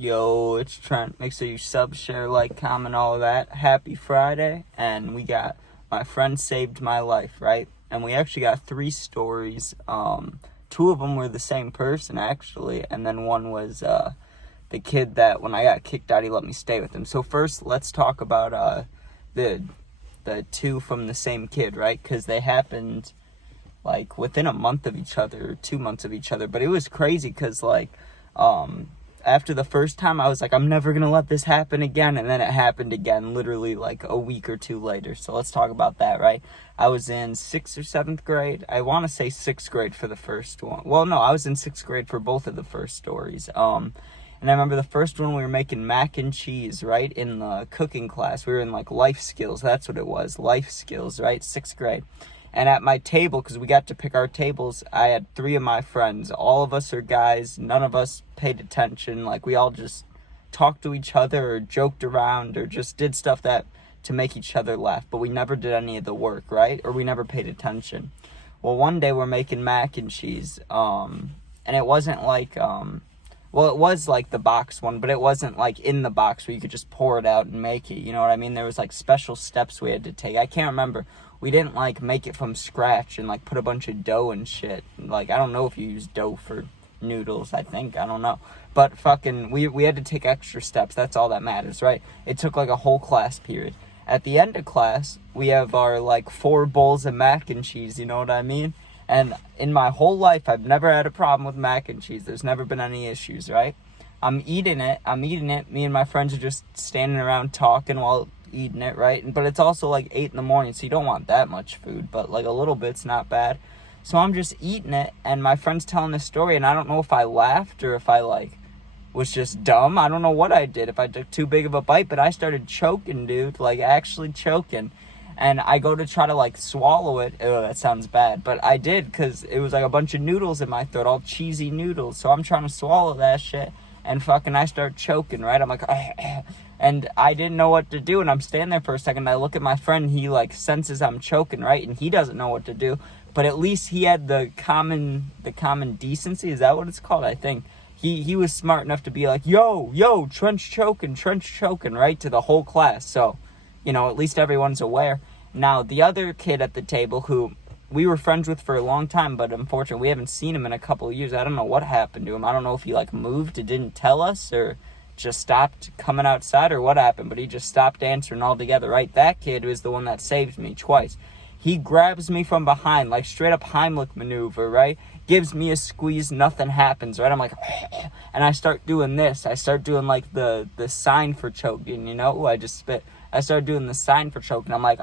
Yo, it's Trent. Make sure you sub, share, like, comment, all of that. Happy Friday. And we got My Friend Saved My Life, right? And we actually got 3 stories. 2 of them were the same person, actually. And then one was the kid that when I got kicked out, he let me stay with him. So first, let's talk about the 2 from the same kid, right? Because they happened, like, within a month of each other, 2 months of each other. But it was crazy because, like, after the first time, I was like, I'm never going to let this happen again. And then it happened again, literally like a week or 2 later. So let's talk about that, right? I was in 6th or 7th grade. I want to say 6th grade for the first one. Well, no, I was in 6th grade for both of the first stories. And I remember the first one, we were making mac and cheese, right? In the cooking class. We were in like life skills. That's what it was. Life skills, right? 6th grade. And at my table, because we got to pick our tables, I had 3 of my friends. All of us are guys. None of us paid attention. Like, we all just talked to each other or joked around or just did stuff that to make each other laugh. But we never did any of the work, right? Or we never paid attention. Well, one day we're making mac and cheese. And it wasn't like, well, it was like the box one, but it wasn't like in the box where you could just pour it out and make it. You know what I mean? There was like special steps we had to take. I can't remember. We didn't, like, make it from scratch and, like, put a bunch of dough and shit. Like, I don't know if you use dough for noodles, I don't know. But fucking, we had to take extra steps. That's all that matters, right? It took, like, a whole class period. At the end of class, we have our, like, 4 bowls of mac and cheese, you know what I mean? And in my whole life, I've never had a problem with mac and cheese. There's never been any issues, right? I'm eating it. Me and my friends are just standing around talking while eating it, right? But it's also like 8 in the morning, so you don't want that much food, but like a little bit's not bad. So I'm just eating it, and my friend's telling this story, and I don't know if I laughed or if I like was just dumb. I don't know what I did, if I took too big of a bite, but I started choking, dude, like actually choking. And I go to try to like swallow it. Oh, that sounds bad, but I did, because it was like a bunch of noodles in my throat, all cheesy noodles. So I'm trying to swallow that shit, and fucking I start choking, right? I'm like, and I didn't know what to do, and I'm standing there for a second, and I look at my friend, he, like, senses I'm choking, right? And he doesn't know what to do, but at least he had the common decency, is that what it's called? I think. He was smart enough to be like, yo, Trent's choking, right? To the whole class, so, you know, at least everyone's aware. Now, the other kid at the table, who we were friends with for a long time, but unfortunately, we haven't seen him in a couple of years. I don't know what happened to him. I don't know if he, like, moved and didn't tell us, or just stopped coming outside, or what happened, but he just stopped answering altogether, right? That kid was the one that saved me twice. He grabs me from behind, like straight up Heimlich maneuver, right? Gives me a squeeze, nothing happens, right? I'm like, and I start doing this. I start doing like the sign for choking, you know? Ooh, I just spit. I started doing the sign for choking. I'm like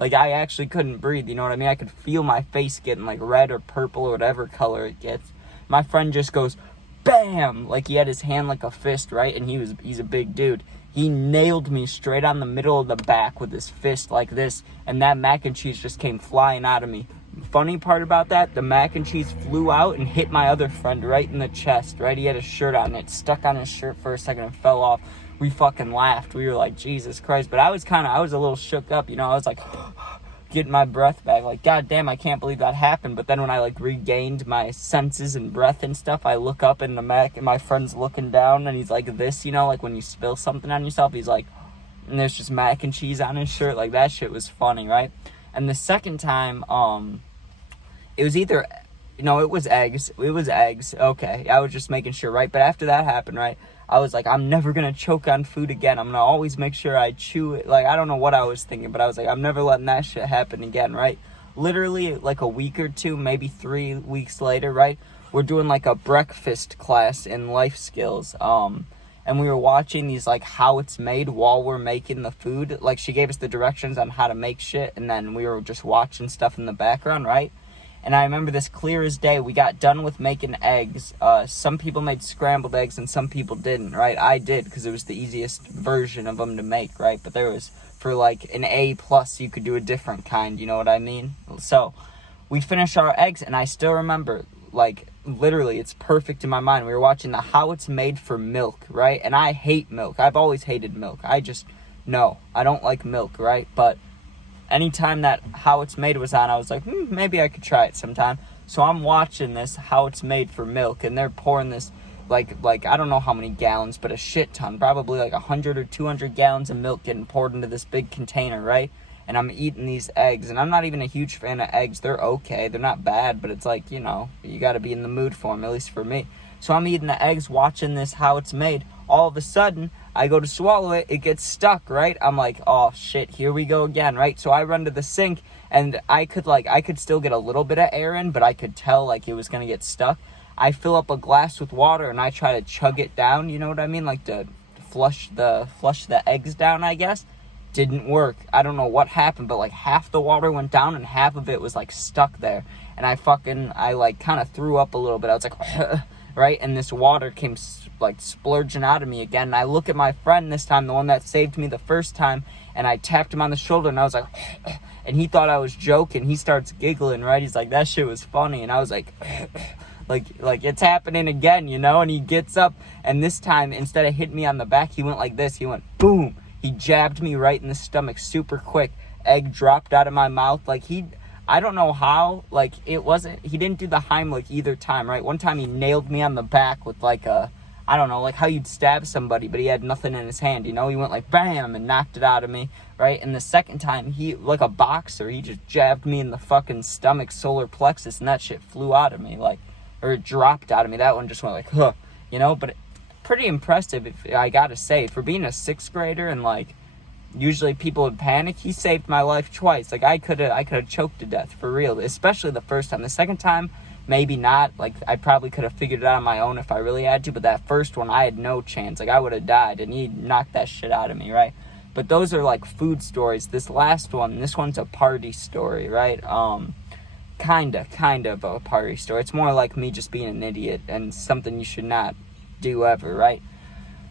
I actually couldn't breathe, you know what I mean? I could feel my face getting like red or purple or whatever color it gets. My friend just goes, bam! Like he had his hand like a fist, right? And he's a big dude. He nailed me straight on the middle of the back with his fist like this, and that mac and cheese just came flying out of me. Funny part about that, the mac and cheese flew out and hit my other friend right in the chest, right? He had a shirt on, it stuck on his shirt for a second and fell off. We fucking laughed. We were like, Jesus Christ. But I was a little shook up, you know? I was like, getting my breath back, like, God damn, I can't believe that happened. But then when I like regained my senses and breath and stuff, I look up and my friend's looking down, and he's like this, you know, like when you spill something on yourself, he's like, and there's just mac and cheese on his shirt. Like, that shit was funny, right? And the second time, it was either, it was eggs. Okay, I was just making sure, right? But after that happened, right, I was like, I'm never going to choke on food again. I'm going to always make sure I chew it. Like, I don't know what I was thinking, but I was like, I'm never letting that shit happen again, right? Literally, like a week or 2, maybe 3 weeks later, right? We're doing like a breakfast class in life skills. And we were watching these, like, how it's made while we're making the food. Like, she gave us the directions on how to make shit, and then we were just watching stuff in the background, right? And I remember this clear as day. We got done with making eggs. Some people made scrambled eggs and some people didn't, right? I did, because it was the easiest version of them to make, right? But there was, for like an A+, you could do a different kind, you know what I mean? So we finished our eggs, and I still remember, like, literally, it's perfect in my mind. We were watching the how it's made for milk, right? And I hate milk. I've always hated milk. I don't like milk, right? But anytime that how it's made was on, I was like, maybe I could try it sometime. So I'm watching this how it's made for milk, and they're pouring this like I don't know how many gallons, but a shit ton, probably like 100 or 200 gallons of milk getting poured into this big container, right? And I'm eating these eggs, and I'm not even a huge fan of eggs. They're okay, they're not bad, but it's like, you know, you got to be in the mood for them, at least for me. So I'm eating the eggs, watching this, how it's made. All of a sudden, I go to swallow it, it gets stuck, right? I'm like, oh shit, here we go again, right? So I run to the sink, and I could still get a little bit of air in, but I could tell like it was gonna get stuck. I fill up a glass with water, and I try to chug it down, you know what I mean? Like to flush the eggs down, I guess. Didn't work. I don't know what happened, but like half the water went down and half of it was like stuck there. And I like kind of threw up a little bit. I was like, right? And this water came like splurging out of me again. And I look at my friend this time, the one that saved me the first time, and I tapped him on the shoulder, and I was like, and he thought I was joking. He starts giggling, right? He's like, that shit was funny. And I was like, like it's happening again, you know? And he gets up, and this time, instead of hitting me on the back, he went like this. He went, boom. He jabbed me right in the stomach super quick. Egg dropped out of my mouth. Like I don't know how, like he didn't do the Heimlich either time, right? One time he nailed me on the back with like I don't know, like how you'd stab somebody, but he had nothing in his hand, you know? He went like bam and knocked it out of me, right? And the second time, he, like a boxer, he just jabbed me in the fucking stomach, solar plexus, and that shit flew out of me, like, or it dropped out of me. That one just went like, huh, you know? But pretty impressive, if I gotta say, for being a 6th grader, and like usually people would panic. He saved my life twice. Like I could have choked to death for real, especially the first time. The second time, maybe not. Like I probably could have figured it out on my own if I really had to, but that first one I had no chance. Like I would have died, and he knocked that shit out of me, right? But those are like food stories. This one's a party story, right? Kind of a party story. It's more like me just being an idiot and something you should not do ever, right?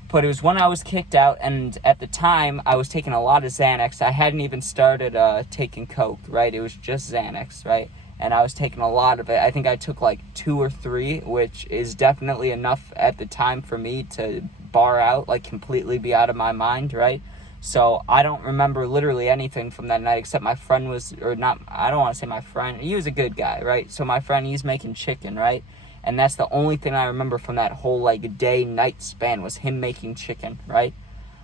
But it was when I was kicked out, and at the time I was taking a lot of Xanax. I hadn't even started taking coke, right? It was just Xanax, right? And I was taking a lot of it. I think I took like 2 or 3, which is definitely enough at the time for me to bar out, like completely be out of my mind, right? So I don't remember literally anything from that night except my friend was, or not, I don't want to say my friend, he was a good guy, right? So my friend, he's making chicken, right? And that's the only thing I remember from that whole like day-night span was him making chicken, right?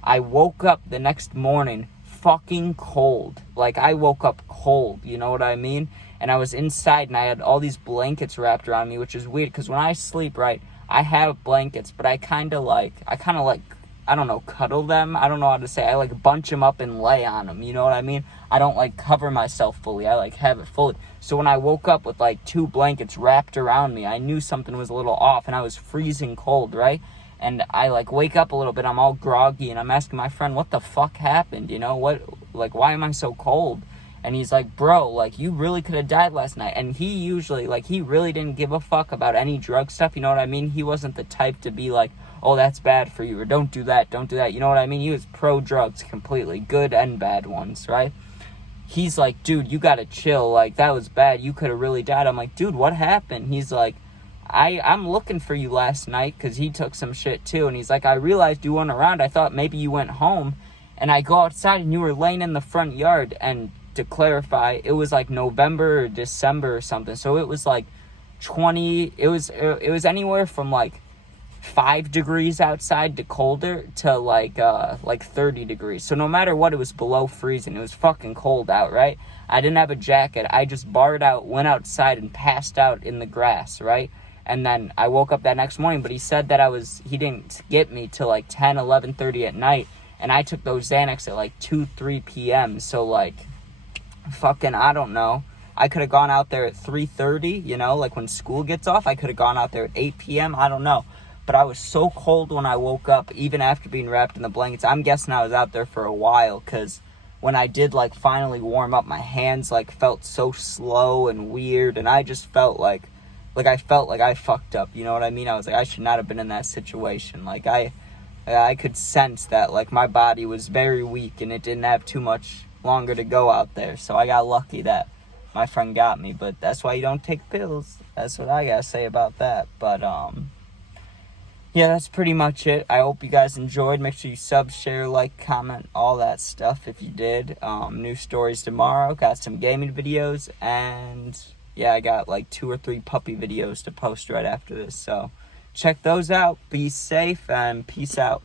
I woke up the next morning fucking cold. Like I woke up cold, you know what I mean? And I was inside, and I had all these blankets wrapped around me, which is weird because when I sleep, right, I have blankets, but I kind of like, I don't know, cuddle them. I don't know how to say. I like bunch them up and lay on them. You know what I mean? I don't like cover myself fully. I like have it fully. So when I woke up with like 2 blankets wrapped around me, I knew something was a little off, and I was freezing cold, right? And I like wake up a little bit. I'm all groggy, and I'm asking my friend, what the fuck happened? You know, why am I so cold? And he's like, bro, like, you really could have died last night. And he usually, like, he really didn't give a fuck about any drug stuff, you know what I mean? He wasn't the type to be like, oh, that's bad for you, or don't do that, you know what I mean? He was pro-drugs completely, good and bad ones, right? He's like, dude, you gotta chill, like, that was bad, you could have really died. I'm like, dude, what happened? He's like, I'm looking for you last night, because he took some shit too, and he's like, I realized you weren't around, I thought maybe you went home, and I go outside, and you were laying in the front yard, and to clarify, it was like November or December or something, so it was like it was anywhere from like 5 degrees outside to colder to like 30 degrees. So no matter what, it was below freezing. It was fucking cold out, right? I didn't have a jacket. I just barred out, went outside, and passed out in the grass, right? And then I woke up that next morning, but he said that he didn't get me till like 11:30 at night, and I took those Xanax at like 2-3 p.m. So like fucking, I don't know. I could have gone out there at 3:30, you know, like when school gets off. I could have gone out there at 8 p.m. I don't know. But I was so cold when I woke up, even after being wrapped in the blankets. I'm guessing I was out there for a while, because when I did, like, finally warm up, my hands, like, felt so slow and weird, and I just felt like I fucked up, you know what I mean? I was like, I should not have been in that situation. Like, I could sense that, like, my body was very weak, and it didn't have too much longer to go out there, so I got lucky that my friend got me, but that's why you don't take pills. That's what I gotta say about that, but, yeah, that's pretty much it. I hope you guys enjoyed. Make sure you sub, share, like, comment, all that stuff if you did. New stories tomorrow. Got some gaming videos. And, yeah, I got like 2 or 3 puppy videos to post right after this. So, check those out. Be safe and peace out.